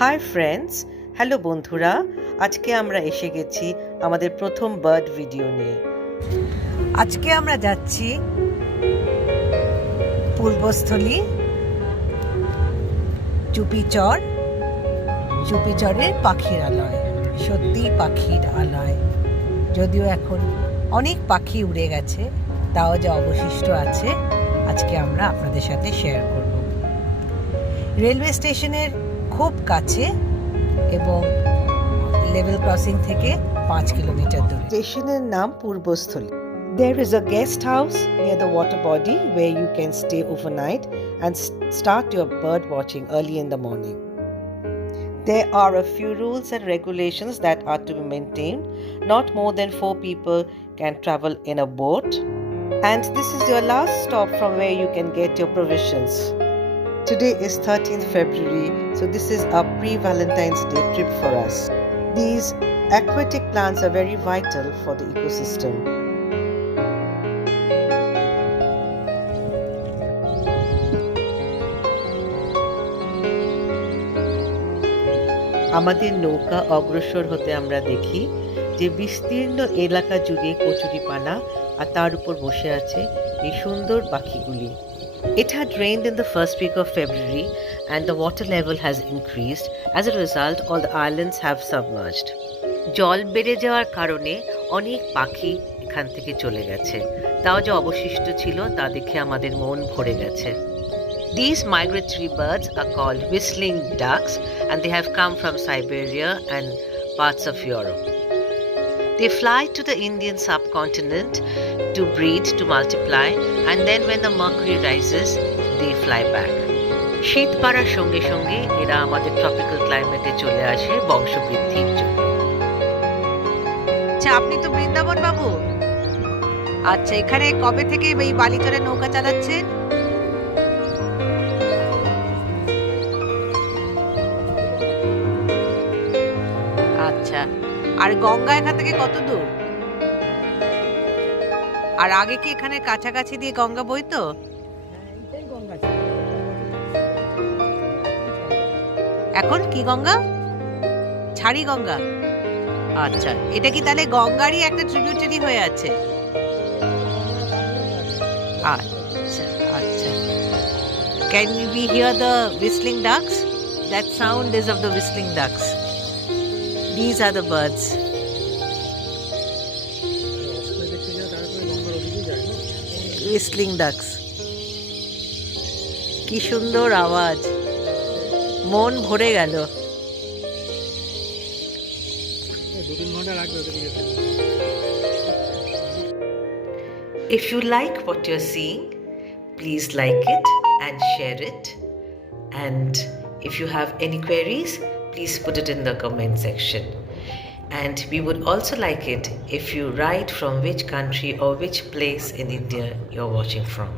Hi friends, hello বন্ধুরা। আজকে আমরা এসে গেছি আমাদের প্রথম বার্ড ভিডিও নিয়ে। আজকে আমরা যাচ্ছি পূর্বস্থলী চুপিচরের পাখিরালয়। সত্যি পাখির আলয়, যদিও এখন অনেক পাখি উড়ে গেছে, তাও যা অবশিষ্ট আছে আজকে আমরা আপনাদের সাথে শেয়ার করব। রেলওয়ে স্টেশনের খুব কাছে এবং লেভেল ক্রসিং থেকে 5 কিলোমিটার দূরে। স্টেশনের নাম Purbasthali. There is a guest house near the water body where you can stay overnight and start your bird watching early in the morning. There are a few rules and regulations that are to be maintained. Not more than 4 people can travel in a boat. And this is your last stop from where you can get your provisions. Today is 13th February, so this is a pre-Valentine's Day trip for us. These aquatic plants are very vital for the ecosystem. আমাদের নৌকা অগ্রসর হতে আমরা দেখি যে বিস্তীর্ণ এলাকা জুড়ে কচুরিপানা আর তার উপর বসে আছে এই সুন্দর পাখিগুলি। It had rained in the first week of February and the water level has increased. As a result, all the islands have submerged. জল বেড়ে যাওয়ার কারণে অনেক পাখি এখান থেকে চলে গেছে, তাও যে অবশিষ্ট ছিল তা দেখে আমাদের মন ভরে গেছে। These migratory birds are called whistling ducks and they have come from Siberia and parts of Europe. They fly to the Indian subcontinent to breed, to multiply, and then when the mercury rises, they fly back. শীত বাড়ার সঙ্গে সঙ্গে এরা আমাদের ট্রপিক্যাল ক্লাইমেটে চলে আসে বংশবৃদ্ধির জন্য। আচ্ছা, আপনি তো বৃন্দাবন বাবু। আচ্ছা, এখানে কবে থেকে এই বালিচরে নৌকা চালাচ্ছেন? আচ্ছা, আর গঙ্গা এখান থেকে কত দূর? আর আগে কি এখানে কাছাকাছি দিয়ে গঙ্গা বইতো? এখন কি গঙ্গা? ছাড়ি গঙ্গা। আচ্ছা, এটা কি তাহলে গঙ্গারই একটা ট্রিবিউটারি হয়ে আছে? আচ্ছা আচ্ছা। Can we hear the whistling ducks? That sound is of the whistling ducks. These are the birds. Whistling ducks. কি সুন্দর আওয়াজ, মন ভরে গেল। If you like what you're seeing, please like it and share it. And if you have any queries, please put it in the comment section. And we would also like it if you write from which country or which place in India you're watching from.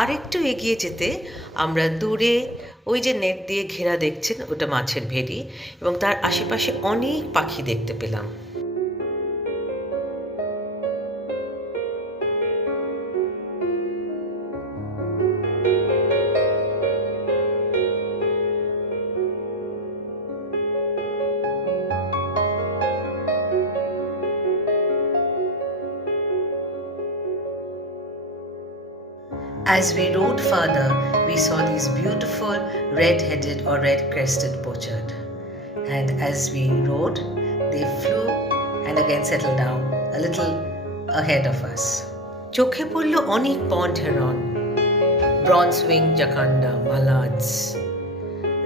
আরেকটু এগিয়ে যেতে আমরা দূরে ওই যে নেট দিয়ে ঘেরা দেখছেন, ওটা মাছের ভেড়ি, এবং তার আশেপাশে অনেক পাখি দেখতে পেলাম। As we rode further, we saw these beautiful red-headed or red-crested pochard. And as we rode, they flew and again settled down a little ahead of us. চোখে পড়ল অনেক pond heron, bronze-winged jacanda, mallards,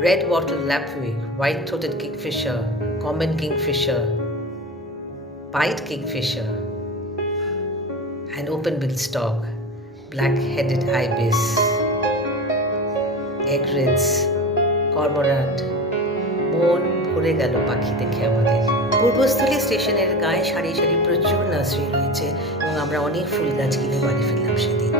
red-wattled lapwing, white-throated kingfisher, common kingfisher, pied kingfisher, and open-billed stork, black-headed ibis, egrets, cormorant. মন ভরে গেল পাখি দেখে আমাদের। পূর্বস্থলী স্টেশনের গায়ে সারি সারি প্রচুর নার্সারি রয়েছে এবং আমরা অনেক ফুল গাছ কিনে বাড়ি ফিরলাম সেদিন।